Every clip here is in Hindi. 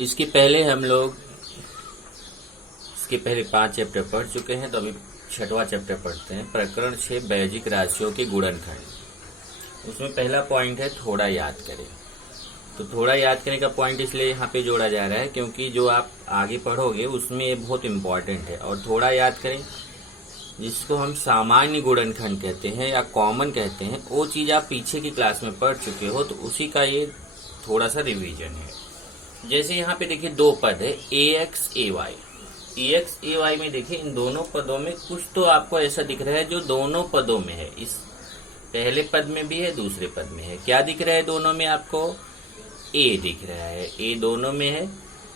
इसके पहले हम लोग इसके पहले 5 चैप्टर पढ़ चुके हैं, तो अभी 6वां चैप्टर पढ़ते हैं। प्रकरण 6 बैजिक राशियों के गुणनखंड। उसमें पहला पॉइंट है थोड़ा याद करें। तो थोड़ा याद करने का पॉइंट इसलिए यहाँ पे जोड़ा जा रहा है क्योंकि जो आप आगे पढ़ोगे उसमें ये बहुत इम्पोर्टेंट है। और थोड़ा याद करें, जिसको हम सामान्य गुणनखंड कहते हैं या कॉमन कहते हैं, वो चीज आप पीछे की क्लास में पढ़ चुके हो, तो उसी का ये थोड़ा सा रिवीजन है। जैसे यहाँ पे देखिए 2 पद है ax ay। ax ay में देखिए इन दोनों पदों में कुछ तो आपको ऐसा दिख रहा है जो दोनों पदों में है। इस पहले पद में भी है, दूसरे पद में है। क्या दिख रहा है दोनों में? आपको a दिख रहा है। a दोनों में है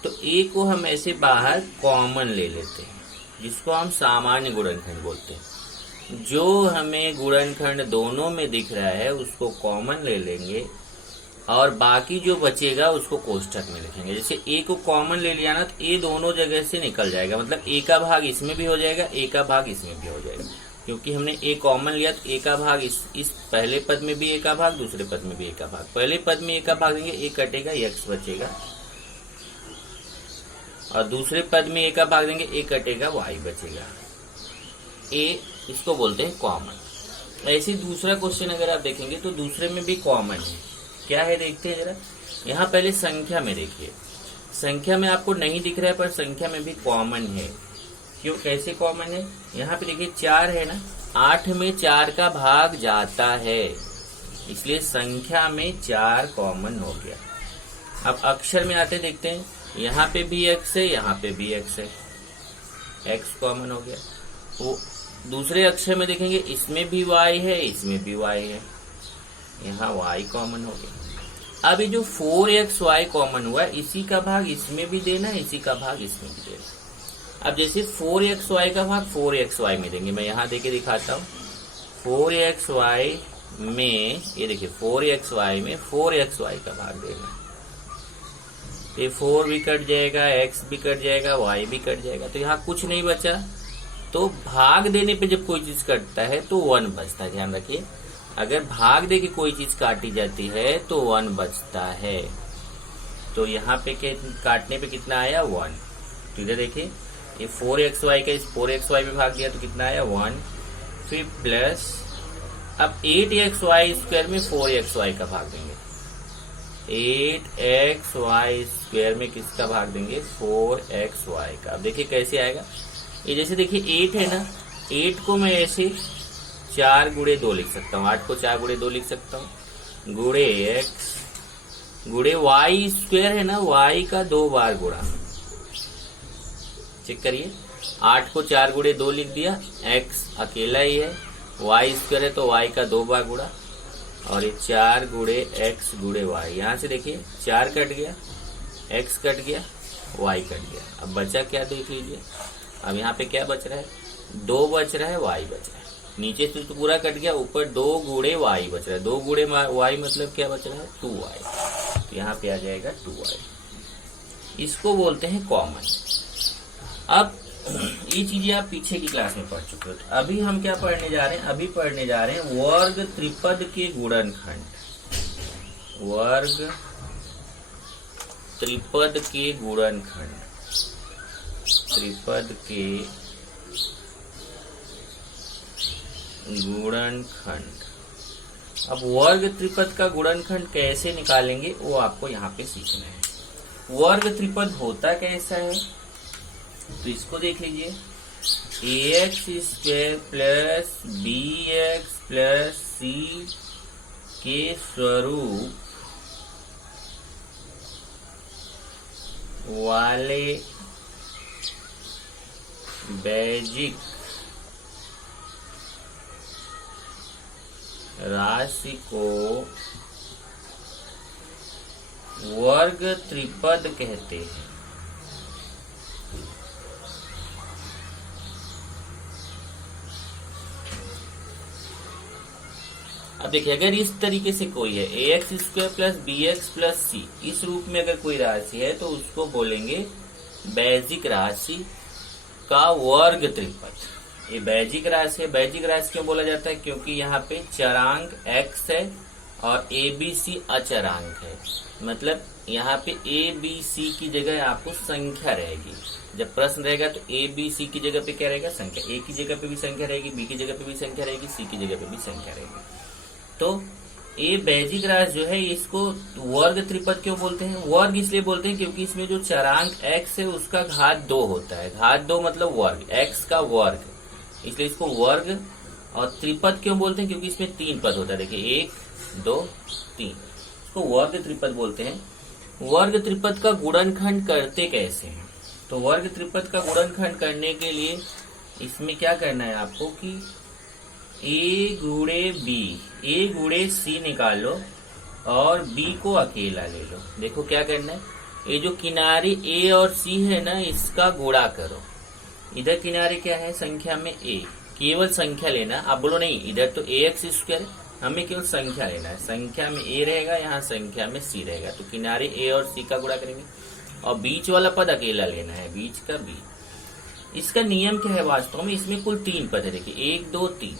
तो a को हम ऐसे बाहर कॉमन ले लेते हैं, जिसको हम सामान्य गुणनखंड बोलते हैं। जो हमें गुणनखंड दोनों में दिख रहा है उसको कॉमन ले लेंगे और बाकी जो बचेगा उसको कोष्ठक में लिखेंगे। जैसे a को कॉमन ले लिया ना, तो a दोनों जगह से निकल जाएगा, मतलब a का भाग इसमें भी हो जाएगा, a का भाग इसमें भी हो जाएगा। क्योंकि हमने a कॉमन लिया तो a का भाग इस पहले पद में भी a का भाग, दूसरे पद में भी a का भाग। पहले पद में a का भाग देंगे, a कटेगा, x बचेगा, और दूसरे पद में a का भाग देंगे, a कटेगा, y बचेगा। a इसको बोलते हैं कॉमन। ऐसे दूसरा क्वेश्चन अगर आप देखेंगे तो दूसरे में भी कॉमन है। क्या है देखते हैं जरा। यहाँ पहले संख्या में देखिए, संख्या में आपको नहीं दिख रहा है पर संख्या में भी कॉमन है। क्यों, कैसे कॉमन है? यहाँ पे देखिए 4 है ना, 8 में 4 का भाग जाता है, इसलिए संख्या में 4 कॉमन हो गया। अब अक्षर में आते देखते हैं, यहाँ पे भी x है, यहाँ पे भी x है, x कॉमन हो गया। वो दूसरे अक्षर में देखेंगे, इसमें भी y है, इसमें भी y है, यहाँ y कॉमन हो गया। अब ये जो 4xy कॉमन हुआ, इसी का भाग इसमें भी देना, इसी का भाग इसमें भी देना। अब जैसे 4xy का भाग 4xy में देंगे, मैं यहाँ देके दिखाता हूँ। 4xy में ये देखिए 4xy में 4xy का भाग देना, ये 4 भी कट जाएगा, x भी कट जाएगा, y भी कट जाएगा, तो यहाँ कुछ नहीं बचा। तो भाग देने पे जब कोई चीज कटता है तो 1 बचता है। ध्यान रखिए, अगर भाग दे के कोई चीज काटी जाती है तो 1 बचता है। तो यहाँ पे काटने पे कितना आया? 1। तो इधर देखिए, ये 4xy का इस 4xy में भाग दिया तो कितना आया? 1। फिर प्लस अब 8xy स्क्वायर में 4xy का भाग देंगे, 8xy स्क्वायर में किसका भाग देंगे? 4xy का। अब देखिए कैसे आएगा। ये जैसे देखिए 8 है ना, 8 को मैं ऐसे 4 गुणे 2 लिख सकता हूँ, 8 को 4 गुणे 2 लिख सकता हूँ, गुणे x गुणे y स्क्वायर है ना, y का 2 बार गुणा। चेक करिए, 8 को 4 गुणे 2 लिख दिया, x अकेला ही है, y स्क्वायर है तो y का 2 बार गुणा, और ये 4 गुणे x गुणे y। यहाँ से देखिए 4 कट गया, x कट गया, y कट गया। अब बचा क्या देख लीजिए। अब यहाँ पे क्या बच रहा है? 2 बच रहा है, y बच रहा है। नीचे से तो पूरा कट गया, ऊपर 2 गुणे y बच रहा है। 2 गुणे y मतलब क्या बच रहा है? 2y। तो यहाँ पे आ जाएगा 2y। इसको बोलते हैं कॉमन। अब ये चीजें आप पीछे की क्लास में पढ़ चुके हो। तो अभी हम क्या पढ़ने जा रहे हैं? अभी पढ़ने जा रहे हैं वर्ग त्रिपद के गुणनखंड। वर्ग त्रिपद के गुणनखंड, त्रिपद के गुणनखंड। अब वर्ग त्रिपद का गुणनखंड कैसे निकालेंगे वो आपको यहाँ पे सीखना है। वर्ग त्रिपद होता कैसा है तो इसको देख लीजिए। ax square plus bx plus c के स्वरूप वाले बैजिक राशि को वर्ग त्रिपद कहते हैं। अब देखिए, अगर इस तरीके से कोई है ax square plus bx plus c, इस रूप में अगर कोई राशि है तो उसको बोलेंगे बैजिक राशि का वर्ग त्रिपद। ये बैजिक राशि है। बैजिक राशि क्यों बोला जाता है? क्योंकि यहाँ पे चरांक x है और ए बी सी अचरांक है। मतलब यहाँ पे ए बी सी की जगह आपको संख्या रहेगी। जब प्रश्न रहेगा तो ए बी सी की जगह पे क्या रहेगा, संख्या। ए की जगह पे भी संख्या रहेगी, बी की जगह पे भी संख्या रहेगी, सी की जगह पे भी संख्या रहेगी। तो ये बैजिक राशि जो है इसको वर्ग त्रिपद क्यों बोलते हैं? वर्ग इसलिए बोलते हैं क्योंकि इसमें जो चरांक x है उसका घात 2 होता है। घात 2 मतलब वर्ग, x का वर्ग, इसलिए इसको वर्ग। और त्रिपद क्यों बोलते हैं? क्योंकि इसमें 3 पद होता है। देखिए 1 2 3, इसको वर्ग त्रिपद बोलते हैं। वर्ग त्रिपद का गुणनखंड करते कैसे हैं? तो वर्ग त्रिपद का गुणनखंड करने के लिए इसमें क्या करना है आपको कि ए गुणे बी, ए गुणे सी निकाल लो और बी को अकेला ले लो। देखो क्या करना है, ये जो किनारे ए और सी है ना इसका गुणा करो। इधर किनारे क्या है, संख्या में ए, केवल संख्या लेना। आप बोलो नहीं इधर तो ए एक्स स्क्वायर, हमें केवल संख्या लेना है। संख्या में ए रहेगा, यहाँ संख्या में सी रहेगा, तो किनारे ए और सी का गुणा करेंगे और बीच वाला पद अकेला लेना है, बीच का बी। इसका नियम क्या है वास्तव में? इसमें कुल 3 पद है। देखिए 1 2 3,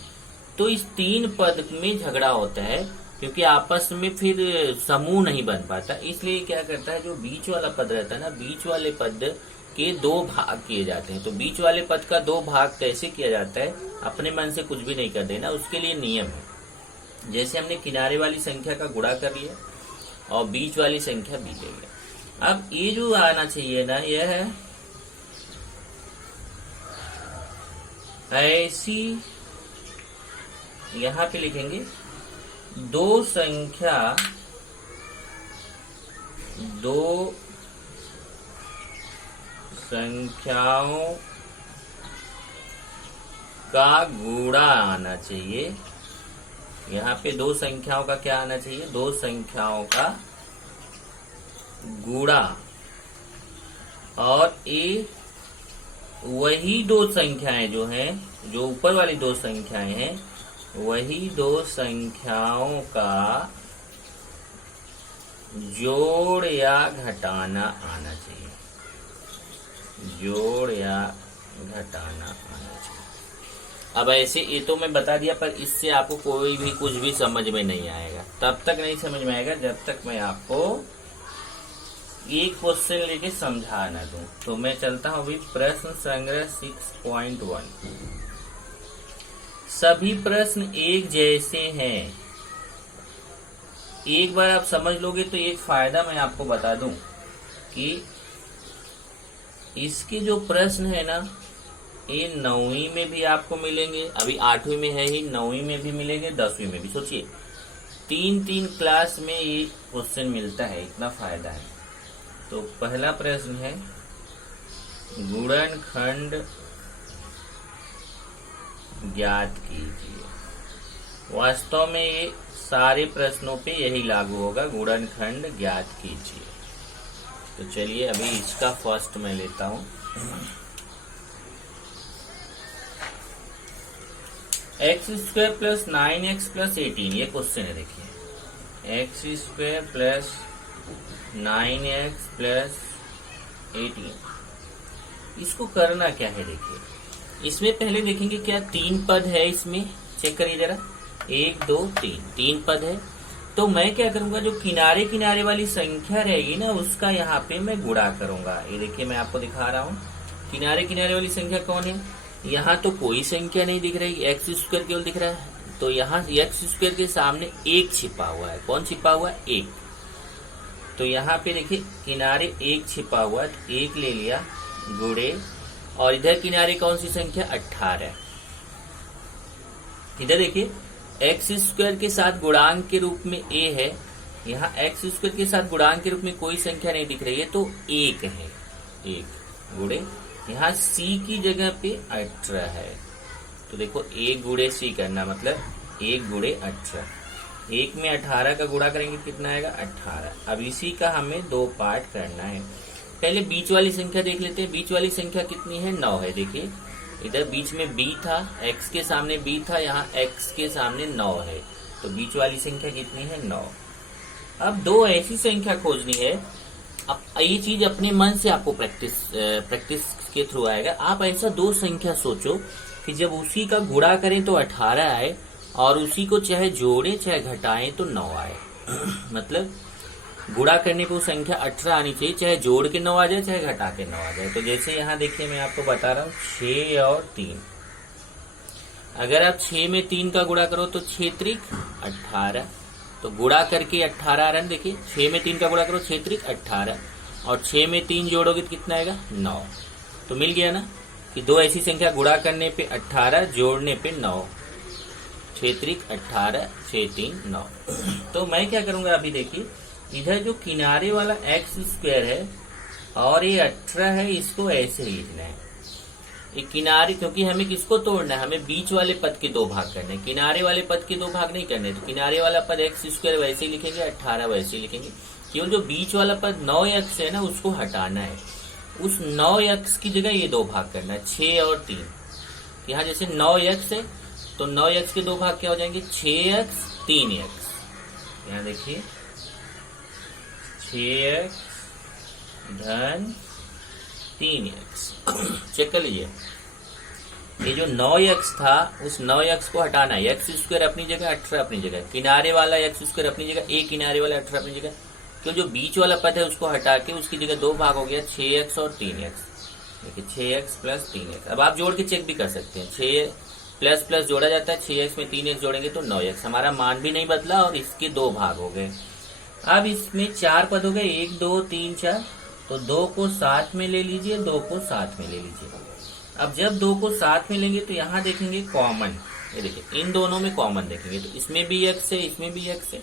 तो इस 3 पद में झगड़ा होता है क्योंकि आपस में फिर समूह नहीं बन पाता। इसलिए क्या करता है, जो बीच वाला पद रहता है ना, बीच वाले पद के 2 भाग किए जाते हैं। तो बीच वाले पद का 2 भाग कैसे किया जाता है, अपने मन से कुछ भी नहीं कर देना, उसके लिए नियम है। जैसे हमने किनारे वाली संख्या का गुणा कर लिया और बीच वाली संख्या भी ले लिया। अब ये जो आना चाहिए ना, यह है ऐसी, यहां पे लिखेंगे 2 संख्याओं का गुणा आना चाहिए। यहाँ पे 2 संख्याओं का क्या आना चाहिए, 2 संख्याओं का गुणा। और ये वही 2 संख्याएं जो हैं, जो ऊपर वाली 2 संख्याएं हैं, वही 2 संख्याओं का जोड़ या घटाना आना चाहिए। जोड़ या घटाना आना चाहिए। अब ऐसे ये तो मैं बता दिया, पर इससे आपको कोई भी कुछ भी समझ में नहीं आएगा। तब तक नहीं समझ में आएगा जब तक मैं आपको एक क्वेश्चन लेके समझा ना दूं। तो मैं चलता हूं अभी प्रश्न संग्रह 6.1। सभी प्रश्न एक जैसे हैं। एक बार आप समझ लोगे तो एक फायदा मैं आपको बता दूं कि इसके जो प्रश्न है ना, ये 9वीं में भी आपको मिलेंगे, अभी 8वीं में है ही, 9वीं में भी मिलेंगे, 10वीं में भी। सोचिए 3 क्लास में ये क्वेश्चन मिलता है, इतना फायदा है। तो पहला प्रश्न है गुणनखंड ज्ञात कीजिए। वास्तव में ये सारे प्रश्नों पे यही लागू होगा, गुणनखंड ज्ञात कीजिए। तो चलिए अभी इसका फर्स्ट मैं लेता हूं। x² + 9x + 18, ये क्वेश्चन है। देखिए x² + 9x + 18, इसको करना क्या है? देखिए इसमें पहले देखेंगे क्या 3 पद है इसमें, चेक करिए जरा। 1 2 3 पद है। तो मैं क्या करूंगा, जो किनारे किनारे वाली संख्या रहेगी ना उसका यहाँ पे मैं गुणा करूंगा। ये देखिए मैं आपको दिखा रहा हूँ, किनारे किनारे वाली संख्या कौन है। यहाँ तो कोई संख्या नहीं दिख रही, x² केवल दिख रहा है। तो यहाँ x² के सामने 1 छिपा हुआ है। कौन छिपा हुआ है? 1। तो यहाँ पे देखिए किनारे 1 छिपा हुआ है, तो 1 ले लिया गुणे, और इधर किनारे कौन सी संख्या? 18। इधर देखिए x² के साथ गुणांक के रूप में a है, यहाँ x² के साथ गुणांक के रूप में कोई संख्या नहीं दिख रही है, तो 1 है। 1 गुणे, यहाँ c की जगह पे 18 है। तो देखो 1 गुणे c करना, मतलब 1 गुणे 18। 1 में 18 का गुणा करेंगे कितना आएगा? 18। अब इसी का हमें 2 पार्ट करना है। पहले बीच वाली संख्या देख लेते हैं। बीच वाली संख्या कितनी है? 9 है। देखिए इधर बीच में b था, x के सामने b था, यहाँ x के सामने 9 है, तो बीच वाली संख्या कितनी है? 9। अब 2 ऐसी संख्या खोजनी है। अब ये चीज अपने मन से आपको प्रैक्टिस के थ्रू आएगा। आप ऐसा 2 संख्या सोचो कि जब उसी का गुणा करें तो 18 आए, और उसी को चाहे जोड़ें चाहे घटाएं तो 9 आए। मतलब गुणा करने पे वो संख्या 18 आनी चाहिए, चाहे जोड़ के 9 आ जाए चाहे घटा के 9 आ जाए। तो जैसे यहाँ देखिए मैं आपको बता रहा हूँ 6 और 3, अगर आप 6 में 3 का गुणा करो तो 6 त्रिक 18, तो गुणा करके 18 आ रहा है। देखिए 6 में 3 का गुणा करो 6 त्रिक 18, और 6 में 3 जोड़ोगे तो कितना आएगा 9। तो मिल गया ना कि दो ऐसी संख्या गुणा करने पे 18, जोड़ने पे 9, 6 त्रिक 18, 6 3 9। तो मैं क्या करूंगा, अभी देखिए इधर जो किनारे वाला एक्स स्क्वायर है और ये 18 है, इसको ऐसे लिखना है। ये किनारे, क्योंकि हमें किसको तोड़ना है, हमें बीच वाले पद के दो भाग करने, किनारे वाले पद के दो भाग नहीं करने। तो किनारे वाला पद एक्स स्क्वायर वैसे ही लिखेंगे, 18 वैसे ही लिखेंगे। केवल जो बीच वाला पद 9x है ना, उसको हटाना है। उस 9x की जगह ये दो भाग करना है, 6 और 3। यहाँ जैसे 9x है तो 9x के दो भाग क्या हो जाएंगे, 6x 3x। यहाँ देखिए 6x धन 3x। चेक कर लीजिए, ये जो 9x था उस 9x को हटाना है। एक्स स्क्वायर अपनी जगह, 18 अपनी जगह, किनारे वाला एक्स स्क्वायर अपनी जगह, एक किनारे वाला 18 अपनी जगह। तो जो बीच वाला पद है उसको हटा के उसकी जगह दो भाग हो गया, 6x और 3x। देखिए 6x प्लस 3x। अब आप जोड़ के चेक भी कर सकते हैं, 6 प्लस प्लस जोड़ा जाता है, 6x में 3x जोड़ेंगे तो 9x। हमारा मान भी नहीं बदला और इसके दो भाग हो गए। अब इसमें 4 पद हो गए, 1 2 3 4। तो 2 को साथ में ले लीजिए, 2 को साथ में ले लीजिए। अब जब 2 को साथ में लेंगे तो यहाँ देखेंगे कॉमन, ये देखिए इन दोनों में कॉमन देखेंगे तो इसमें भी x है इसमें भी x है,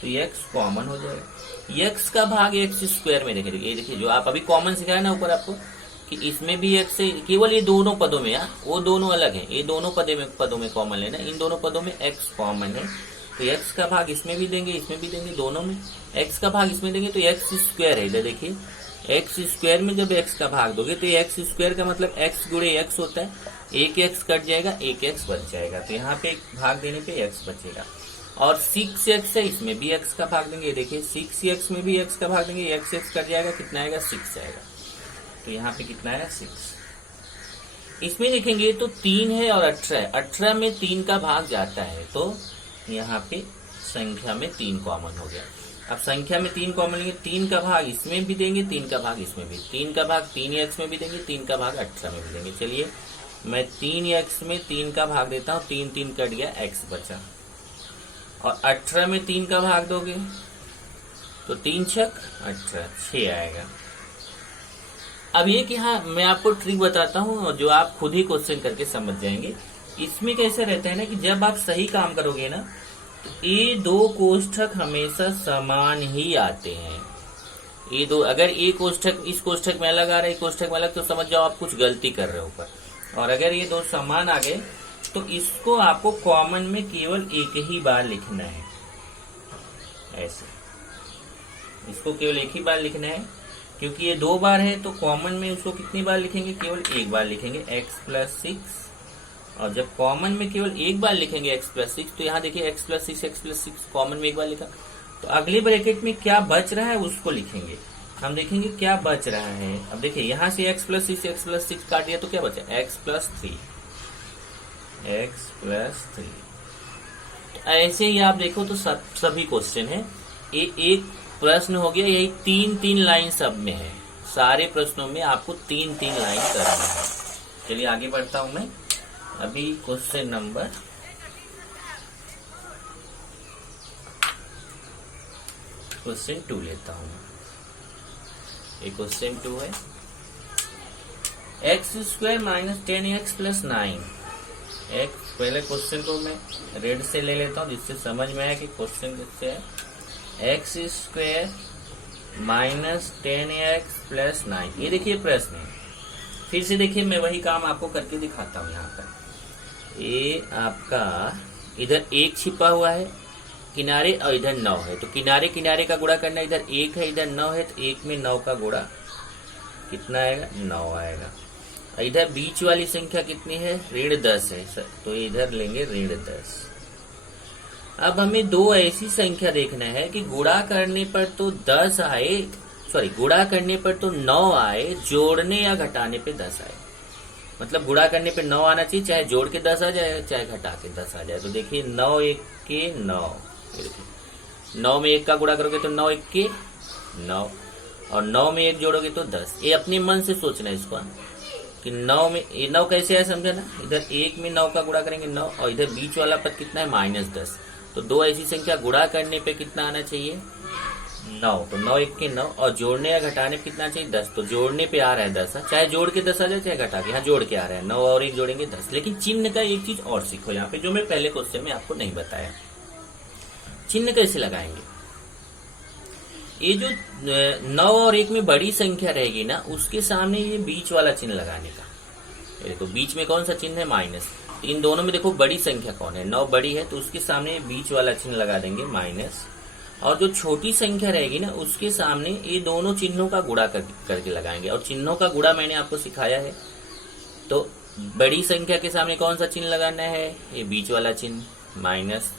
तो x कॉमन हो जाएगा। x का भाग x स्क्वायर में देखेंगे, ये देखिए जो आप अभी कॉमन सिखाया ना ऊपर आपको कि इसमें भी x है, केवल ये दोनों पदों में, वो दोनों अलग है, ये दोनों पदों में कॉमन लेना। इन दोनों पदों में x कॉमन है तो x का भाग इसमें भी देंगे इसमें भी देंगे, दोनों में x का भाग इसमें देंगे तो x स्क्वायर है। इधर देखिए एक्स स्क्वायर में जब x का भाग दोगे तो एक्स स्क्वायर का मतलब x गुणे x होता है, एक x कट जाएगा एक x बच जाएगा। तो यहाँ पे भाग देने पे x बचेगा। और 6x है, इसमें भी x का भाग देंगे, देखिए 6x में भी x का भाग देंगे, x कट जाएगा, कितना आएगा 6 आएगा। तो यहाँ पे कितना आया 6। इसमें देखेंगे तो 3 है और 18 है, 18 में 3 का भाग जाता है तो यहाँ पे संख्या में 3 कॉमन हो गया। अब संख्या में 3 कॉमन लेंगे, 3 का भाग इसमें भी देंगे 3 का भाग इसमें भी, 3 का भाग 3x में भी देंगे 3 का भाग 18 में भी देंगे। चलिए मैं 3x में 3 का भाग देता हूँ, 3 3 कट गया, x बचा। और 18 में 3 का भाग दोगे तो 3 छक 18, 6 आएगा। अब ये कि हाँ मैं आपको ट्रिक बताता हूँ जो आप खुद ही क्वेश्चन करके समझ जाएंगे। इसमें कैसे रहता है ना कि जब आप सही काम करोगे ना तो ये दो कोष्ठक हमेशा समान ही आते हैं। ये दो, अगर ये कोष्ठक इस कोष्ठक में अलग आ रहा है, कोष्ठक में अलग, तो समझ जाओ आप कुछ गलती कर रहे हो ऊपर। और अगर ये दो समान आ गए तो इसको आपको कॉमन में केवल एक ही बार लिखना है, ऐसे इसको केवल एक ही बार लिखना है। क्योंकि ये 2 बार है तो कॉमन में उसको कितनी बार लिखेंगे, केवल एक बार लिखेंगे, x प्लस 6। और जब कॉमन में केवल एक बार लिखेंगे x प्लस 6, तो यहाँ देखिए x प्लस 6 कॉमन में एक बार लिखा, तो अगले ब्रैकेट में क्या बच रहा है उसको लिखेंगे। हम देखेंगे क्या बच रहा है। अब देखिए यहाँ से x प्लस 6 काट दिया तो क्या बचा, x प्लस 3। तो ऐसे ही आप देखो तो सभी क्वेश्चन है, ये एक प्रश्न हो गया, यही 3-3 लाइन सब में है। सारे प्रश्नों में आपको 3-3 लाइन करना है। चलिए आगे बढ़ता हूं मैं। अभी क्वेश्चन नंबर क्वेश्चन 2 लेता हूं। ये क्वेश्चन 2 है, x square minus 10x plus 9। पहले क्वेश्चन को मैं रेड से ले लेता हूं जिससे समझ में आया कि क्वेश्चन किससे है। X square minus 10x plus 9, ये देखिए प्रश्न है। फिर से देखिए मैं वही काम आपको करके दिखाता हूँ। यहाँ पर ये आपका इधर 1 छिपा हुआ है किनारे और इधर 9 है, तो किनारे किनारे का गुणा करना, इधर 1 है इधर 9 है, तो 1 में 9 का गुणा कितना आएगा, 9 आएगा। इधर बीच वाली संख्या कितनी है, ऋण 10 है, तो इधर लेंगे ऋण 10। अब हमें दो ऐसी संख्या देखना है कि गुणा करने पर तो 10 आए, गुणा करने पर तो 9 आए, जोड़ने या घटाने पे 10 आए। मतलब गुणा करने पे 9 आना चाहिए, चाहे जोड़ के 10 आ जाए चाहे घटा के 10 आ जाए। तो देखिए 9 एक के 9, 9 में 1 का गुणा करोगे तो 9 एक के 9, और 9 में 1 जोड़ोगे तो 10। ये अपने मन से सोचना है इसको कि 9 में 9 कैसे है, समझे ना। इधर 1 में 9 का गुणा करेंगे 9, और इधर बीच वाला पद कितना है -10। तो दो ऐसी संख्या गुणा करने पे कितना आना चाहिए 9। तो 9 एक के 9, और जोड़ने या घटाने पे कितना चाहिए 10। तो जोड़ने पे आ रहा है 10, चाहे जोड़ के 10 आ जाए चाहे घटा के, यहाँ जोड़ के आ रहा है 9 और 1 जोड़ेंगे 10। लेकिन चिन्ह का एक चीज और सीखो यहाँ पे, जो मैं पहले क्वेश्चन में आपको नहीं बताया। चिन्ह कैसे लगाएंगे, ये जो 9 और 1 में बड़ी संख्या रहेगी ना, उसके सामने ये बीच वाला चिन्ह लगाने का। देखो बीच में कौन सा चिन्ह है माइनस, इन दोनों में देखो बड़ी संख्या कौन है 9 बड़ी है, तो उसके सामने बीच वाला चिन्ह लगा देंगे माइनस। और जो छोटी संख्या रहेगी ना, उसके सामने ये दोनों चिन्हों का गुणा करके लगाएंगे। और चिन्हों का गुणा मैंने आपको सिखाया है। तो बड़ी संख्या के सामने कौन सा चिन्ह लगाना है, ये बीच वाला चिन्ह माइनस।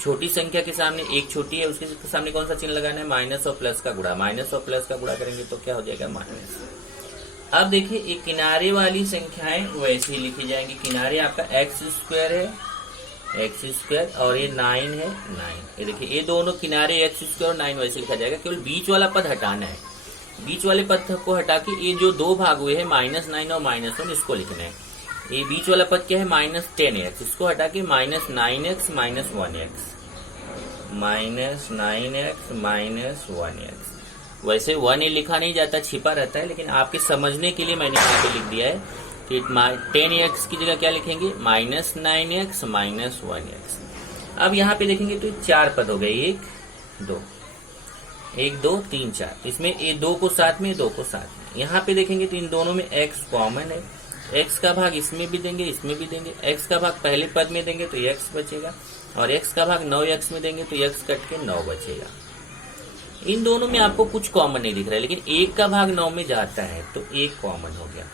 छोटी संख्या के सामने एक छोटी है, उसके सामने कौन सा चिन्ह लगाना है, माइनस और प्लस का गुणा। माइनस और प्लस का गुणा करेंगे तो क्या हो जाएगा माइनस। अब देखिए ये किनारे वाली संख्याएं वैसे ही लिखी जाएंगी। किनारे आपका x² है, x², और ये 9 है 9। ये देखिए ये दोनों किनारे x² और 9 वैसे लिखा जाएगा, केवल बीच वाला पद हटाना है। बीच वाले पद को हटा के ये जो दो भाग हुए हैं -9 और -1, इसको लिखना है। ये बीच वाला पद क्या है -10x, इसको हटा के -9x -1x, -9x -1x। वैसे 1 लिखा नहीं जाता, छिपा रहता है, लेकिन आपके समझने के लिए मैंने यहाँ पे लिख दिया है कि 10x की जगह क्या लिखेंगे -9x -1x। अब यहाँ पे देखेंगे तो 4 पद हो गए, 1 2 3 4। इसमें ये 2 को साथ में 2 को साथ में। यहाँ पे देखेंगे तो इन दोनों में x कॉमन है, x का भाग इसमें भी देंगे इसमें भी देंगे। x का भाग पहले पद में देंगे तो x बचेगा, और x का भाग 9x में देंगे तो x कट के 9 बचेगा। इन दोनों में आपको कुछ कॉमन नहीं दिख रहा है, लेकिन 1 का भाग 9 में जाता है तो 1 कॉमन हो गया।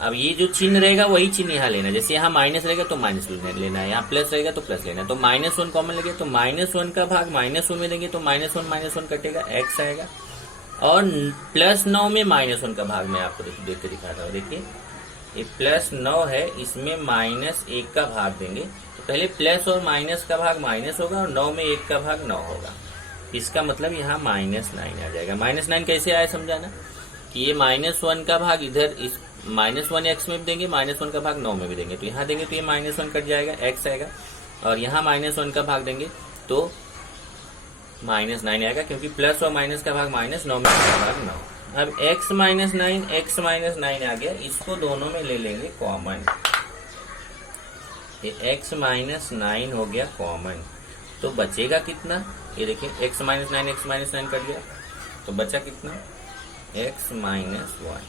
अब ये जो चिन्ह रहेगा वही चिन्ह यहाँ लेना, जैसे यहाँ माइनस रहेगा तो माइनस लेना है, यहाँ प्लस रहेगा तो प्लस लेना है। तो -1 कॉमन लगे तो -1 का भाग -1 में देंगे तो -1 कटेगा, x आएगा। और +9 में -1 का भाग मैं आपको देख के दिखा रहा हूँ। देखिए ये +9 है, इसमें -1 का भाग देंगे तो पहले प्लस और माइनस का भाग माइनस होगा, और 9 में 1 का भाग 9 होगा। इसका मतलब यहाँ -9 आ जाएगा। -9 कैसे आया समझाना कि ये -1 का भाग इधर इस -1x में भी देंगे, -1 का भाग 9 में भी देंगे, तो यहाँ देंगे तो ये -1 कट जाएगा, x आएगा। और यहाँ -1 का भाग देंगे तो -9 आएगा, क्योंकि प्लस और माइनस का भाग माइनस, 9 में का भाग 9। अब x -9 आ गया, इसको दोनों में ले लेंगे कॉमन। ये x -9 हो गया कॉमन, तो बचेगा कितना, ये देखिए x -9 कट गया, तो बचा कितना x -1।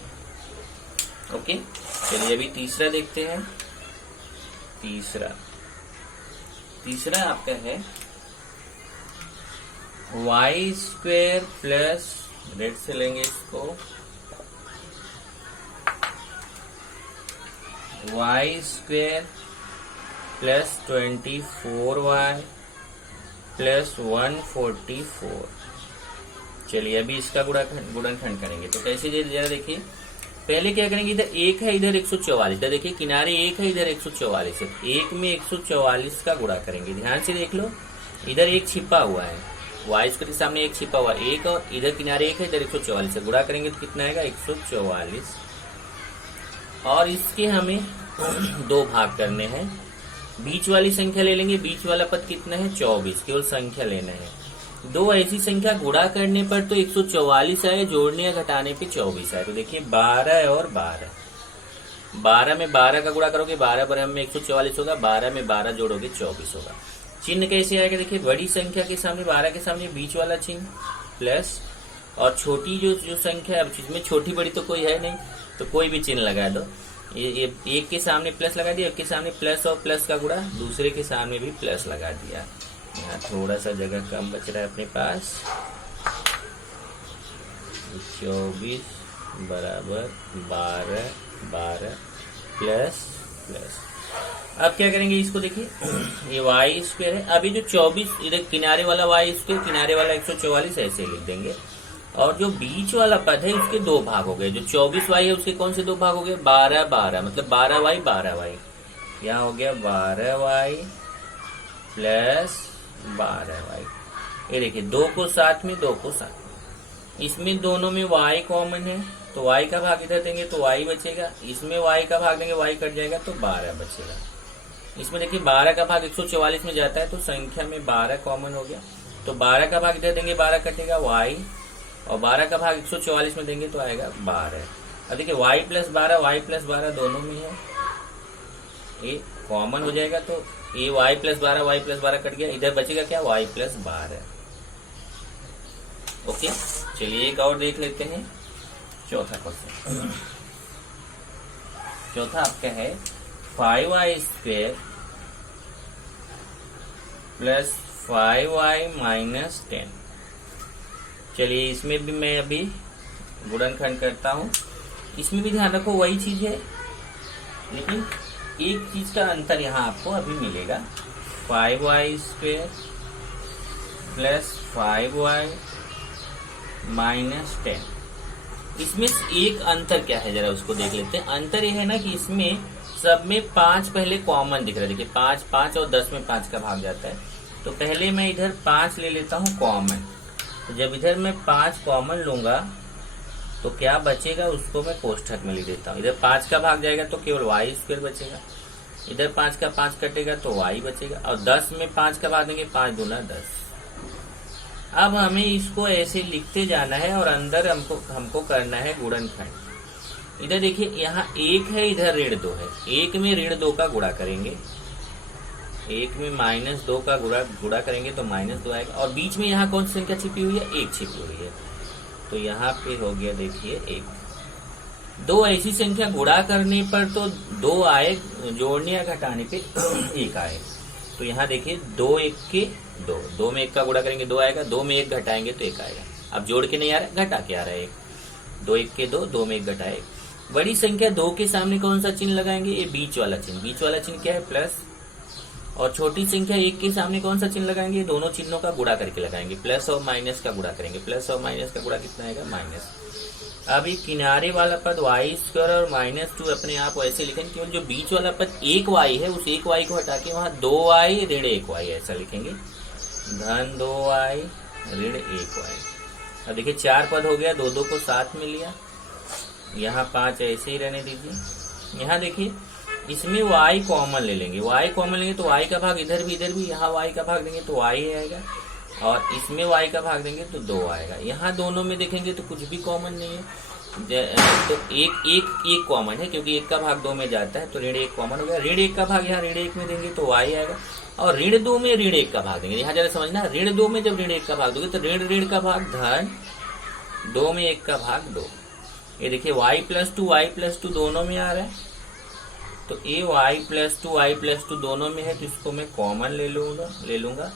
ओके, चलिए अभी तीसरा देखते हैं। तीसरा आपका है y² प्लस, रेड से लेंगे इसको, y² प्लस 24y प्लस 144। चलिए अभी इसका गुणनखंड करेंगे तो कैसे, जरा देखिए। पहले क्या करेंगे, इधर 1 है इधर 144, इधर देखिए किनारे 1 है इधर 144 है, 1 में 144 का गुणा करेंगे। ध्यान से देख लो, इधर 1 छिपा हुआ है, y² के सामने 1 छिपा हुआ है, 1, और इधर किनारे 1 है इधर 144 है, गुणा करेंगे तो कितना आएगा 144। और इसके हमें 2 भाग करने हैं। बीच वाली संख्या ले लेंगे, बीच वाला पद कितना है 24, केवल संख्या लेना है। 2 ऐसी संख्या गुणा करने पर तो 144 आए, जोड़ने या घटाने पे 24 आए। तो देखिए 12 और 12 में 12 का गुणा करोगे 12 पर में 144 होगा, 12 में 12 जोड़ोगे 24 होगा। चिन्ह कैसे आएगा, देखिए बड़ी संख्या के सामने 12 के सामने बीच वाला चिन्ह प्लस, और छोटी जो संख्या, अब इसमें छोटी बड़ी तो कोई है नहीं तो कोई भी चिन्ह लगा दो। ये 1 के सामने प्लस लगा दिया, 1 के सामने प्लस और प्लस का गुणा, दूसरे के सामने भी प्लस लगा दिया। यहाँ थोड़ा सा जगह कम बच रहा है अपने पास। 24 बराबर 12 प्लस प्लस। अब क्या करेंगे इसको, देखिए ये y² है। अभी जो 24 इधर किनारे वाला y², किनारे वाला 144 ऐसे लिख देंगे, और जो बीच वाला पद है उसके दो भाग हो गए। जो 24y है उसके कौन से दो भाग हो गए? 12 मतलब 12y 12y। यहाँ हो गया 12y प्लस 12y। ये देखिए 2 को साथ में, 2 को साथ में। इसमें दोनों में y कॉमन है तो y का भाग इधर देंगे तो y बचेगा। इसमें y का भाग देंगे, y कट जाएगा तो 12 बचेगा। इसमें देखिए 12 का भाग 144 में जाता है तो संख्या में 12 कॉमन हो गया। तो 12 का भाग इधर देंगे, 12 कटेगा y, और 12 का भाग 144 में देंगे तो आएगा 12। अब देखिए y प्लस 12 दोनों में है, ये कॉमन हो जाएगा तो ये y प्लस 12 कट गया, इधर बचेगा क्या? y plus 12। ओके, चलिए एक और देख लेते हैं। चौथा क्वेश्चन, चौथा आपका है 5y square plus 5y minus 10। चलिए इसमें भी मैं अभी गुणनखंड करता हूं। इसमें भी ध्यान रखो वही चीज है, लेकिन एक चीज का अंतर यहां आपको अभी मिलेगा। 5y square plus 5y minus 10। इसमें एक अंतर क्या है जरा उसको देख लेते हैं। अंतर यह है ना कि इसमें सब में 5 पहले कॉमन दिख रहा है। देखिए 5 5 और 10 में 5 का भाग जाता है, तो पहले मैं इधर 5 ले लेता हूं कॉमन। तो जब इधर मैं 5 कॉमन लूंगा तो क्या बचेगा उसको मैं कोष्ठक में लिख देता हूँ। इधर 5 का भाग जाएगा तो केवल y स्क्वायर बचेगा, इधर 5 का 5 कटेगा तो y बचेगा, और 10 में 5 का भाग देंगे, 5 दूना 10। अब हमें इसको ऐसे लिखते जाना है और अंदर हमको करना है गुणनखंड। इधर देखिए यहाँ 1 है, इधर ऋण 2 है। 1 में ऋण 2 का गुणा करेंगे, 1 में माइनस 2 का गुणा करेंगे तो माइनस 2 आएगा, और बीच में यहाँ कौन सी संख्या छिपी हुई है? 1 छिपी हुई है, तो यहाँ पे हो गया देखिए 1। 2 ऐसी संख्या गुणा करने पर तो 2 आए, जोड़ने या घटाने पे 1 आए। तो यहाँ देखिए 2 1 के 2, 2 में 1 का गुणा करेंगे 2 आएगा, 2 में 1 घटाएंगे तो 1 आएगा। अब जोड़ के नहीं आ रहा, घटा के आ रहा है 1। 2 1 के 2, 2 में 1 घटाए। बड़ी संख्या 2 के सामने कौन सा चिन्ह लगाएंगे? ये बीच वाला चिन्ह। बीच वाला चिन्ह क्या है? प्लस। और छोटी संख्या 1 के सामने कौन सा चिन्ह लगाएंगे? दोनों चिन्हों का गुणा करके लगाएंगे, प्लस और माइनस का गुणा करेंगे। प्लस और माइनस का गुणा कितना आएगा? माइनस। अब ये किनारे वाला पद y स्क्वायर और -2 अपने आप वैसे लिखेंगे, केवल जो बीच वाला पद 1y है उस 1y को हटा के वहां 2y ऋण 1y ऐसा लिखेंगे, धन 2y ऋण 1y। अब देखिए 4 पद हो गया, 2 2 को साथ में लिया, यहाँ 5 ऐसे ही रहने दीजिए। यहाँ देखिए इसमें y कॉमन ले लेंगे, y कॉमन लेंगे तो y का भाग इधर भी, यहाँ y का भाग देंगे तो y आएगा, और इसमें y का भाग देंगे तो 2 आएगा। यहाँ दोनों में देखेंगे तो कुछ भी कॉमन नहीं है, तो एक कॉमन है, क्योंकि 1 का भाग 2 में जाता है तो ऋण 1 कॉमन हो गया। ऋण 1 का भाग यहाँ ऋण 1 में देंगे तो y आएगा, और ऋण 2 में ऋण 1 का भाग देंगे। यहाँ जरा समझना, ऋण 2 में जब ऋण 1 का भाग दोगे तो ऋण ऋण का भाग धन, 2 में 1 का भाग 2। ये देखिए y प्लस 2 दोनों में आ रहा है, तो ये y प्लस 2 दोनों में है, तो इसको मैं कॉमन ले लूंगा।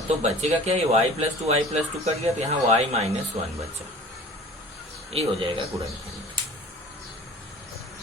तो बचेगा क्या? ये y प्लस 2 कट गया, तो यहाँ y -1 बचा। ये हो जाएगा गुणनखंड।